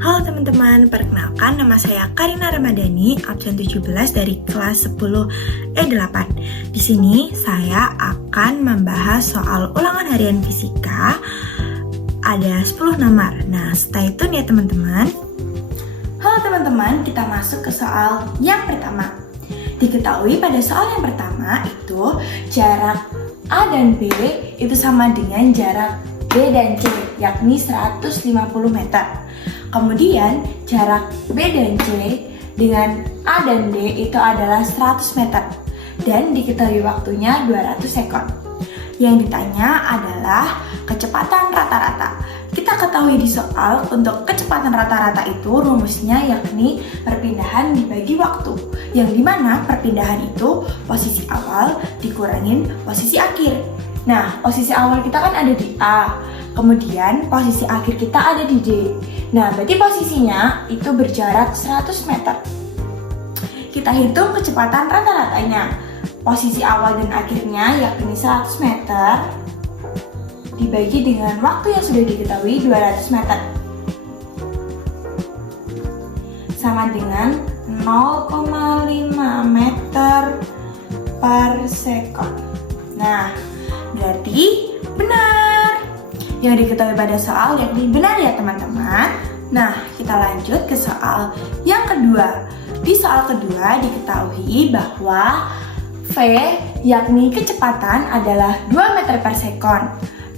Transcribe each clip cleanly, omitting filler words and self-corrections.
Halo teman-teman, perkenalkan nama saya Karina Ramadhani, absen 17 dari kelas 10 E8. Di sini saya akan membahas soal ulangan harian fisika. Ada 10 nomor. Nah, stay tune ya teman-teman. Halo teman-teman, kita masuk ke soal yang pertama. Diketahui pada soal yang pertama itu jarak A dan B itu sama dengan jarak B dan C, yakni 150 meter. Kemudian jarak B dan C dengan A dan D itu adalah 100 meter dan diketahui waktunya 200 sekon. Yang ditanya adalah kecepatan rata-rata. Kita ketahui di soal untuk kecepatan rata-rata itu rumusnya yakni perpindahan dibagi waktu, yang dimana perpindahan itu posisi awal dikurangin posisi akhir. Nah, posisi awal kita kan ada di A, kemudian posisi akhir kita ada di D. Nah, berarti posisinya itu berjarak 100 meter. Kita hitung kecepatan rata-ratanya. Posisi awal dan akhirnya yakni 100 meter dibagi dengan waktu yang sudah diketahui 200 meter. Sama dengan 0,5 meter per sekon. Nah, berarti benar. Yang diketahui pada soal yakni benar ya teman-teman. Nah, kita lanjut ke soal yang kedua. Di soal kedua diketahui bahwa V yakni kecepatan adalah 2 meter per sekon.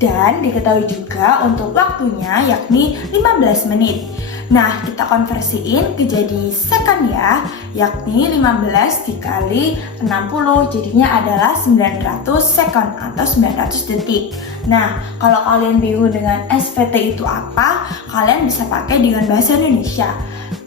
Dan diketahui juga untuk waktunya yakni 15 menit. Nah, kita konversiin ke jadi sekon ya, yakni 15 dikali 60 jadinya adalah 900 sekon atau 900 detik. Nah, kalau kalian bingung dengan SVT itu apa, kalian bisa pakai dengan bahasa Indonesia.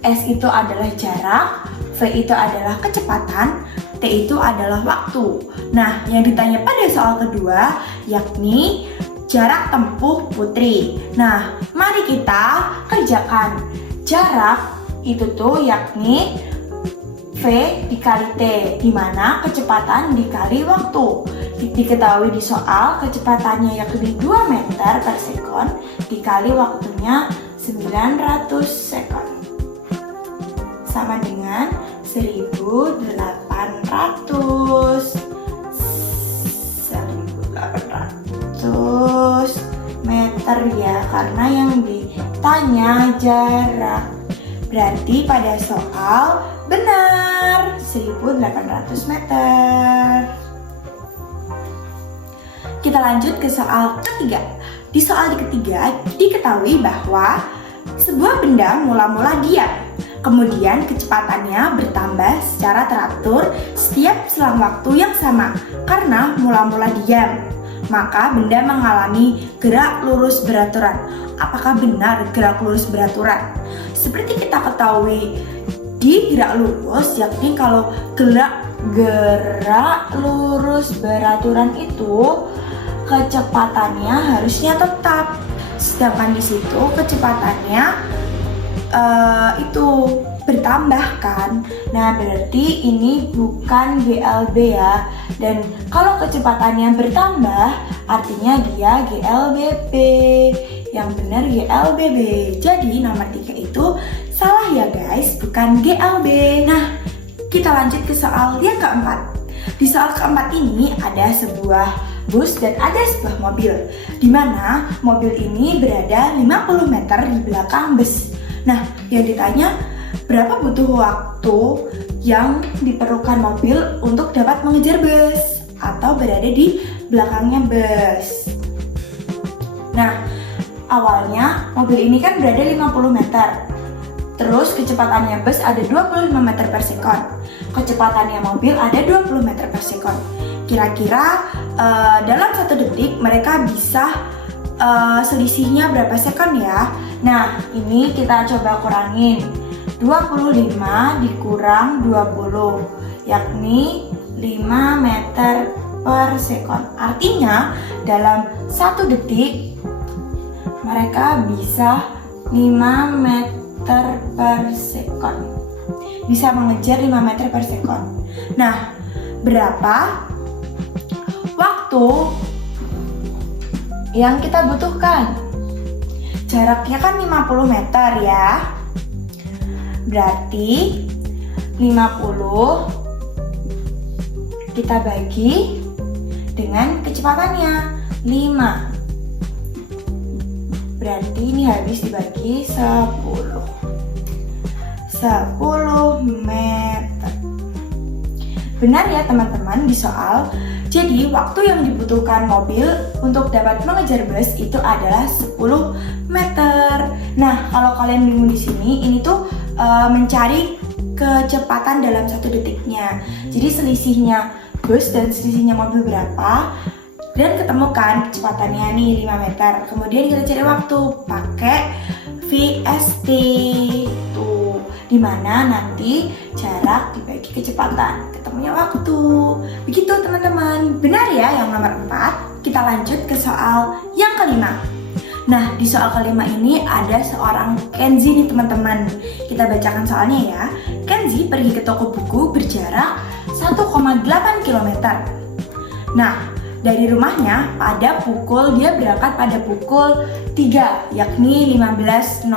S itu adalah jarak, V itu adalah kecepatan, T itu adalah waktu. Nah, yang ditanya pada soal kedua yakni jarak tempuh putri. Nah, mari kita kerjakan. Jarak itu tuh yakni V dikali T, di mana kecepatan dikali waktu. Diketahui di soal kecepatannya yakni 2 meter per sekon dikali waktunya 900 sekon. Sama dengan 1800 meter ya, karena yang ditanya jarak. Berarti pada soal benar 1800 meter. Kita lanjut ke soal ketiga. Di soal ketiga diketahui bahwa sebuah benda mula-mula diam, kemudian kecepatannya bertambah secara teratur setiap selang waktu yang sama karena mula-mula diam. Maka benda mengalami gerak lurus beraturan. Apakah benar gerak lurus beraturan? Seperti kita ketahui di gerak lurus, yakni kalau gerak lurus beraturan itu kecepatannya harusnya tetap. Sedangkan di situ kecepatannya itu bertambah kan. Nah, berarti ini bukan GLB ya. Dan kalau kecepatannya bertambah artinya dia GLBP. Yang benar GLBB. Jadi nomor 3 itu salah ya guys, bukan GLB. Nah, kita lanjut ke soal yang keempat. Di soal keempat ini ada sebuah bus dan ada sebuah mobil, di mana mobil ini berada 50 meter di belakang bus. Nah, yang ditanya berapa butuh waktu yang diperlukan mobil untuk dapat mengejar bus atau berada di belakangnya bus. Nah, awalnya mobil ini kan berada 50 meter. Terus kecepatannya bus ada 25 meter per sekon. Kecepatannya mobil ada 20 meter per sekon. Kira-kira dalam 1 detik mereka bisa selisihnya berapa sekon ya? Nah, ini kita coba kurangin. 25 dikurang 20, yakni 5 meter per sekon. Artinya dalam 1 detik mereka bisa 5 meter per sekon. Bisa mengejar 5 meter per sekon. Nah, berapa waktu yang kita butuhkan? jaraknya kan 50 meter ya. Berarti 50 kita bagi dengan kecepatannya 5. Berarti ini habis dibagi 10 meter. Benar ya teman-teman di soal. Jadi waktu yang dibutuhkan mobil untuk dapat mengejar bus itu adalah 10 meter. Nah, kalau kalian bingung di sini, ini tuh mencari kecepatan dalam 1 detiknya. Jadi selisihnya bus dan selisihnya mobil berapa, dan ketemukan kecepatannya nih 5 meter. Kemudian kita cari waktu pakai VST tuh, dimana nanti jarak dibagi kecepatan, ketemunya waktu. Begitu teman-teman. Benar ya yang nomor 4. Kita lanjut ke soal yang kelima. Nah, di soal kelima ini ada seorang Kenzi nih teman-teman. Kita bacakan soalnya ya. Kenzi pergi ke toko buku berjarak 1,8 km. Nah, dari rumahnya dia berangkat pada pukul 3, yakni 15.00.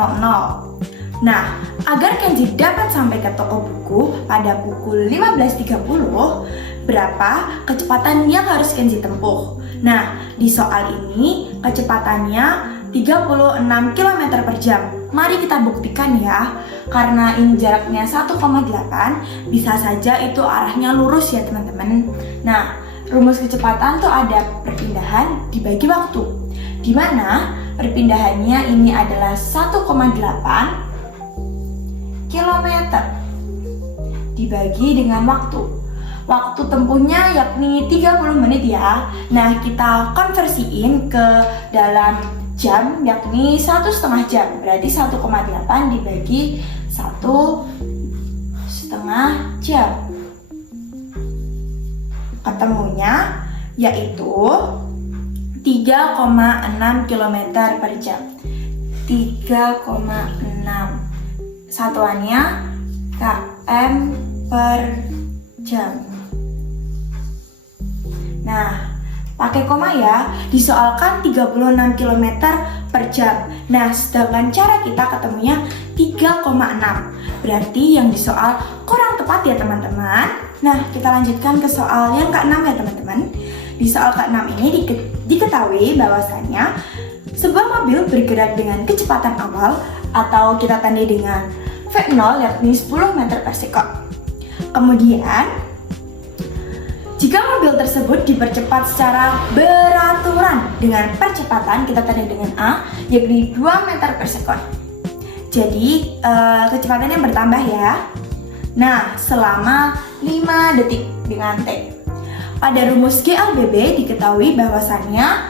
Nah, agar Kenzi dapat sampai ke toko buku pada pukul 15.30, berapa kecepatan yang harus Kenzi tempuh? Nah, di soal ini kecepatannya 36 km per jam. Mari kita buktikan ya. Karena ini jaraknya 1,8, bisa saja itu arahnya lurus ya teman-teman. Nah, rumus kecepatan tuh ada perpindahan dibagi waktu, di mana perpindahannya ini adalah 1,8 km dibagi dengan waktu. Waktu tempuhnya yakni 30 menit ya. Nah, kita konversiin ke dalam jam, yakni 1,5 jam. Berarti 1,8 dibagi 1,5 jam. Ketemunya yaitu 3,6 km per jam. 3,6. Satuannya km per jam. Nah, pakai koma ya, disoalkan 36 km per jam. Nah, sedangkan cara kita ketemunya 3,6. Berarti yang disoal kurang tepat ya teman-teman. Nah, kita lanjutkan ke soal yang ke-6 ya teman-teman. Di soal ke-6 ini diketahui bahwasannya sebuah mobil bergerak dengan kecepatan awal atau kita tandai dengan V0 yakni 10 meter per sekon. Kemudian, jika mobil tersebut dipercepat secara beraturan dengan percepatan kita tandai dengan A yakni 2 meter per sekon. Jadi kecepatannya bertambah ya. Nah, selama 5 detik dengan T. Pada rumus GLBB diketahui bahwasannya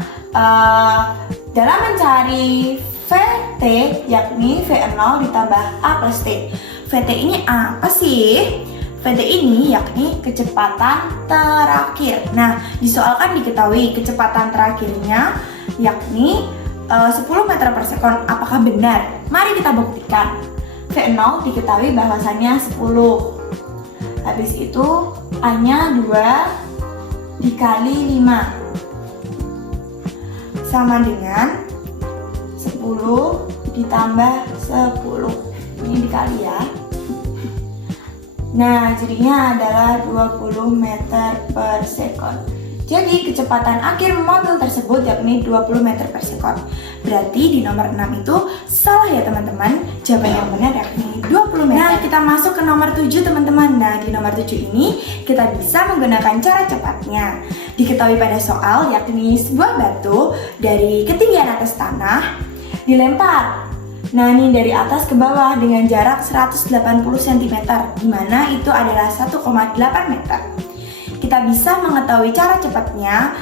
dalam mencari VT yakni V0 ditambah A plus T. VT ini apa sih? VT ini yakni kecepatan terakhir. Nah, disoalkan diketahui kecepatan terakhirnya yakni 10 meter per sekon. Apakah benar? Mari kita buktikan. V0 diketahui bahwasannya 10. Habis itu A-nya 2 dikali 5 sama dengan 10 ditambah 10. Ini dikali ya. Nah, jadinya adalah 20 meter per sekon. Jadi kecepatan akhir mobil tersebut yakni 20 meter per sekon. Berarti di nomor 6 itu salah ya teman-teman. Jawaban yang benar yakni 20 meter. Nah, kita masuk ke nomor 7 teman-teman. Nah, di nomor 7 ini kita bisa menggunakan cara cepatnya. Diketahui pada soal yakni sebuah batu dari ketinggian atas tanah dilempar. Nah, ini dari atas ke bawah dengan jarak 180 cm, di mana itu adalah 1,8 meter. Kita bisa mengetahui cara cepatnya,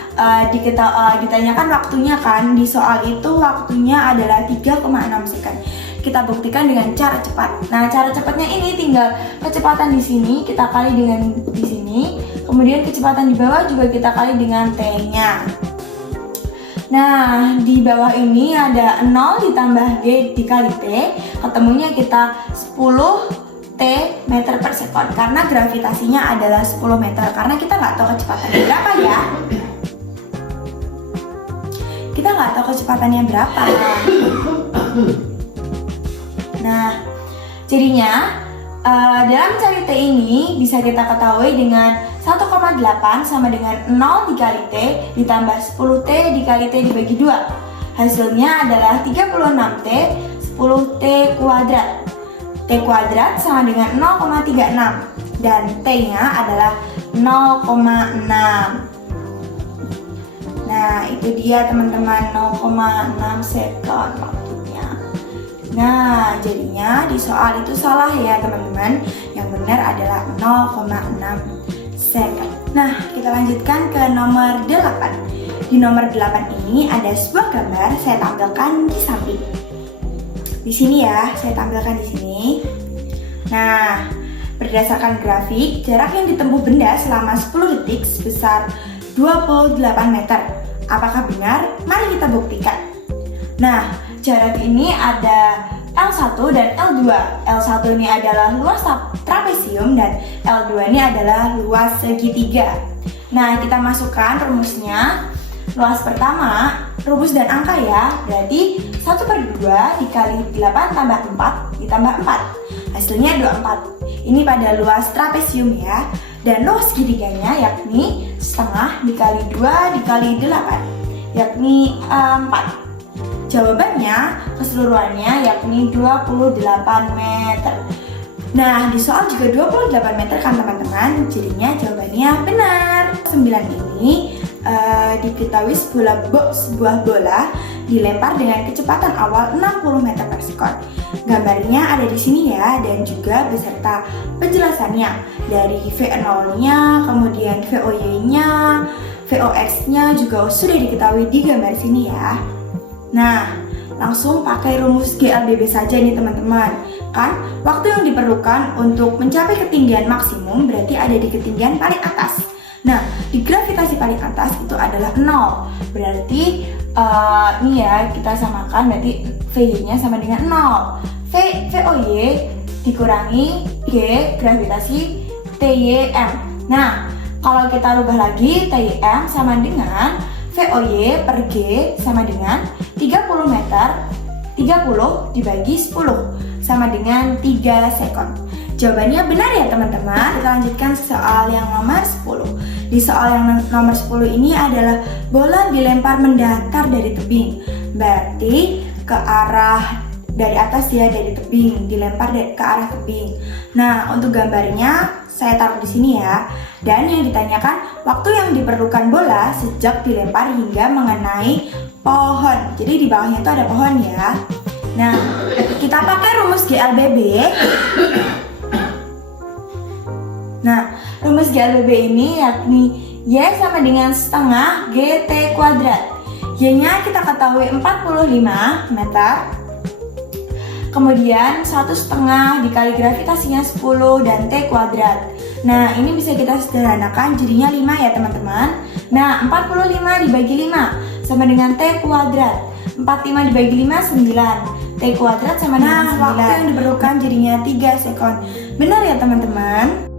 ditanyakan waktunya kan, di soal itu waktunya adalah 3,6 second. Kita buktikan dengan cara cepat. Nah, cara cepatnya ini tinggal kecepatan di sini kita kali dengan di sini, kemudian kecepatan di bawah juga kita kali dengan T-nya. Nah, di bawah ini ada 0 ditambah G dikali T, ketemunya kita 10 T meter per sekon, karena gravitasinya adalah 10 meter, karena kita nggak tahu kecepatannya berapa ya. Kita nggak tahu kecepatannya berapa. Nah, jadinya dalam mencari T ini bisa kita ketahui dengan 1,8 sama dengan 0 dikali T ditambah 10T dikali T dibagi 2. Hasilnya adalah 36T 10T kuadrat. T kuadrat sama dengan 0,36 dan T-nya adalah 0,6. Nah, itu dia teman-teman, 0,6 second waktunya. Nah, jadinya di soal itu salah ya teman-teman. Yang benar adalah 0,6 second. Nah, kita lanjutkan ke nomor 8. Di nomor 8 ini ada sebuah gambar saya tampilkan di samping. Di sini ya, saya tampilkan di sini. Nah, berdasarkan grafik, jarak yang ditempuh benda selama 10 detik sebesar 28 meter. Apakah benar? Mari kita buktikan. Nah, jarak ini ada L1 dan L2. L1 ini adalah luas trapesium dan L2 ini adalah luas segitiga. Nah, kita masukkan rumusnya. Luas pertama, rumus dan angka ya, berarti 1/2 dikali 8 tambah 4 ditambah 4. Hasilnya 24. Ini pada luas trapesium ya. Dan luas segitiganya yakni setengah dikali 2 dikali 8, yakni 4. Jawabannya keseluruhannya yakni 28 meter. Nah, di soal juga 28 meter kan teman-teman, jadinya jawabannya benar. 9 ini diketahui sebuah bola dilempar dengan kecepatan awal 60 meter per sekon. Gambarnya ada di sini ya, dan juga beserta penjelasannya dari V0-nya, kemudian VOY-nya, VOX-nya juga sudah diketahui di gambar sini ya. Nah, langsung pakai rumus GLBB saja nih teman-teman. Kan waktu yang diperlukan untuk mencapai ketinggian maksimum berarti ada di ketinggian paling atas. Nah, di gravitasi paling atas itu adalah 0. Berarti ini ya kita samakan, berarti VY-nya sama dengan 0. VOY dikurangi G gravitasi TYM. Nah, kalau kita rubah lagi, TYM sama dengan VOY per G sama dengan 30 meter, 30 dibagi 10 sama dengan 3 sekon. Jawabannya benar ya teman-teman. Kita lanjutkan soal yang nomor 10. Di soal yang nomor 10 ini adalah bola dilempar mendatar dari tebing. Berarti ke arah dari atas ya, dari tebing, dilempar ke arah tebing. Nah, untuk gambarnya saya taruh di sini ya. Dan yang ditanyakan waktu yang diperlukan bola sejak dilempar hingga mengenai pohon. Jadi di bawahnya itu ada pohon ya. Nah, kita pakai rumus GLBB. Nah, rumus GLBB ini yakni Y sama dengan setengah GT kuadrat. Y-nya kita ketahui 45 meter. Kemudian 1/2 dikali gravitasinya 10 dan T kuadrat. Nah, ini bisa kita sederhanakan jadinya 5 ya teman-teman. Nah, 45 dibagi 5 sama dengan T kuadrat. 45 dibagi 5, 9. T kuadrat sama dengan 9. Waktu yang diperlukan jadinya 3 sekon. Benar ya teman-teman?